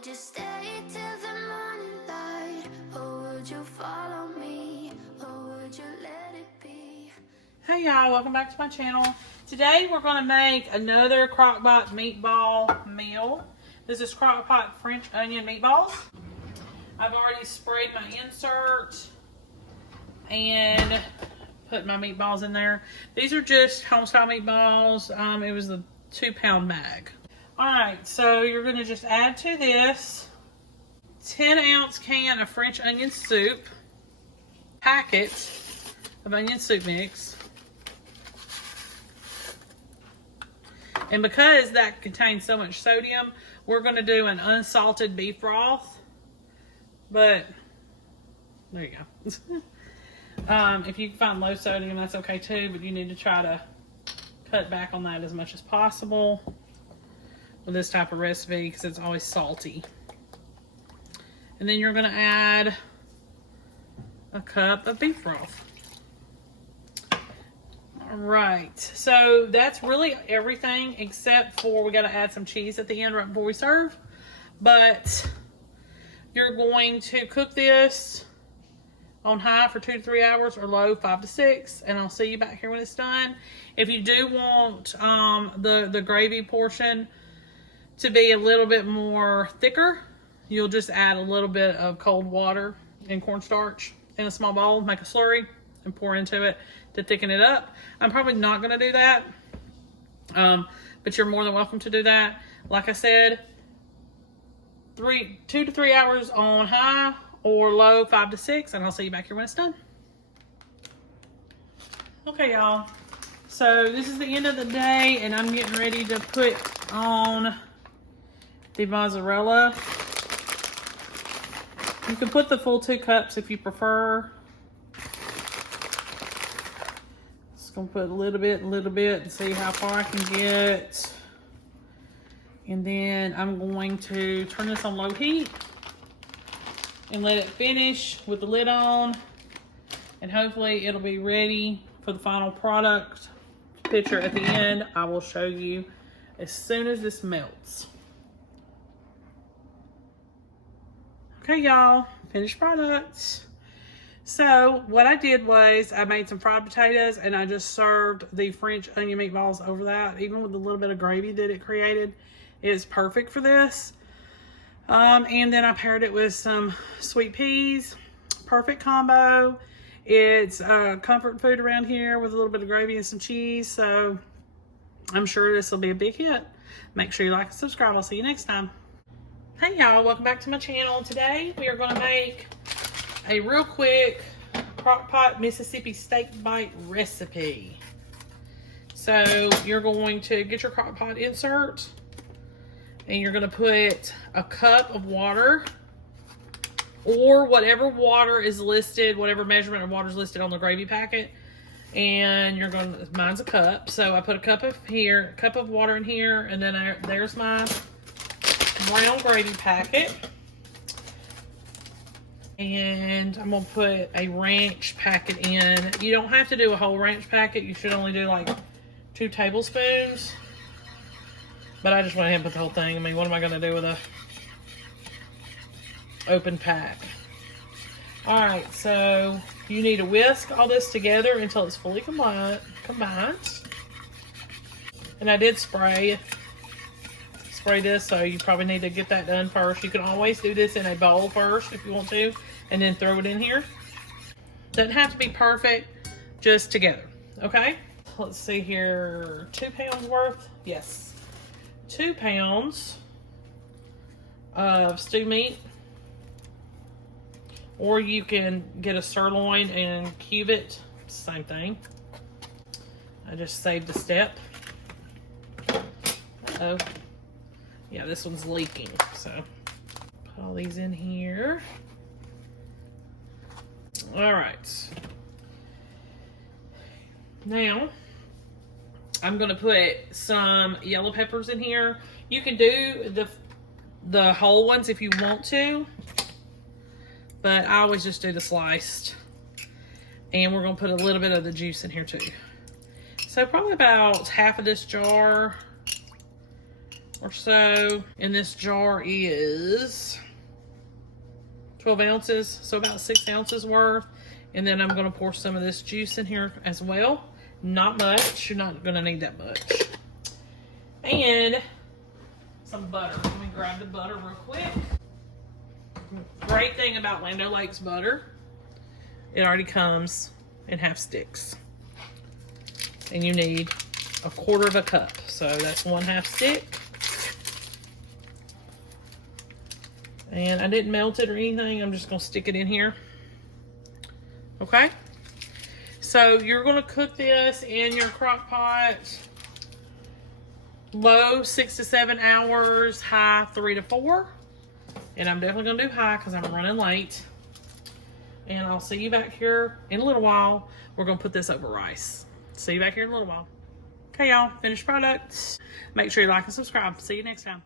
would you stay till the morning light? Or would you follow me? Or would you let it be? Hey y'all, welcome back to my channel. Today we're going to make another CROCKPOT meatball meal. This is CROCKPOT French onion meatballs. I've already sprayed my insert and put my meatballs in there. These are just home style meatballs. It was the 2-pound bag. Alright, so you're going to just add to this 10-ounce can of French onion soup, packet of onion soup mix. And because that contains so much sodium, we're going to do an unsalted beef broth. But, there you go. If you can find low sodium, that's okay too, but you need to try to cut back on that as much as possible with this type of recipe because it's always salty. And then you're going to add a cup of beef broth. All right, so that's really everything except for we got to add some cheese at the end right before we serve. But you're going to cook this on high for 2 to 3 hours or low 5 to 6, and I'll see you back here when it's done. If you do want the gravy portion to be a little bit more thicker, you'll just add a little bit of cold water and cornstarch in a small bowl, make a slurry, and pour into it to thicken it up. I'm probably not going to do that, but you're more than welcome to do that. Like I said, 2 to 3 hours on high or low 5 to 6, and I'll see you back here when it's done. Okay, y'all. So this is the end of the day, and I'm getting ready to put on the mozzarella. You can put the full 2 cups if you prefer. Just gonna put a little bit and see how far I can get. And then I'm going to turn this on low heat and let it finish with the lid on. And hopefully it'll be ready for the final product picture at the end. I will show you as soon as this melts. Okay, y'all, finished product. So what I did was I made some fried potatoes and I just served the French onion meatballs over that. Even with the little bit of gravy that it created, it's perfect for this. And then I paired it with some sweet peas. Perfect combo. It's comfort food around here with a little bit of gravy and some cheese. So I'm sure this will be a big hit. Make sure you like and subscribe. I'll see you next time. Hey y'all, welcome back to my channel. Today we are going to make a real quick CROCKPOT Mississippi steak bite recipe. So you're going to get your CROCKPOT insert and you're going to put a cup of water or whatever water is listed, whatever measurement of water is listed on the gravy packet. And you're going to, mine's a cup. So I put a cup of water in here, and then there's my brown gravy packet. And I'm going to put a ranch packet in. You don't have to do a whole ranch packet. You should only do like 2 tablespoons. But I just went ahead and put the whole thing. I mean, what am I going to do with a open pack? Alright, so you need to whisk all this together until it's fully combined. And I did spray this, so you probably need to get that done first. You can always do this in a bowl first if you want to, and then throw it in here. Doesn't have to be perfect, just together, okay? Let's see here, 2 pounds worth, yes. 2 pounds of stew meat, or you can get a sirloin and cube it, same thing. I just saved a step. Uh-oh. Yeah, this one's leaking, so put all these in here. All right. Now, I'm gonna put some yellow peppers in here. You can do the whole ones if you want to, but I always just do the sliced. And we're gonna put a little bit of the juice in here too. So probably about half of this jar or so. And this jar is 12 ounces, so about 6 ounces worth. And then I'm gonna pour some of this juice in here as well. Not much, you're not gonna need that much. And some butter. Let me grab the butter real quick. Great thing about Land O'Lakes butter, it already comes in half sticks. And you need 1/4 cup. So that's 1/2 stick. And I didn't melt it or anything. I'm just gonna stick it in here. Okay? So you're gonna cook this in your crock pot. Low 6 to 7 hours, high 3 to 4. And I'm definitely gonna do high because I'm running late. And I'll see you back here in a little while. We're gonna put this over rice. See you back here in a little while. Okay, y'all, finished product. Make sure you like and subscribe. See you next time.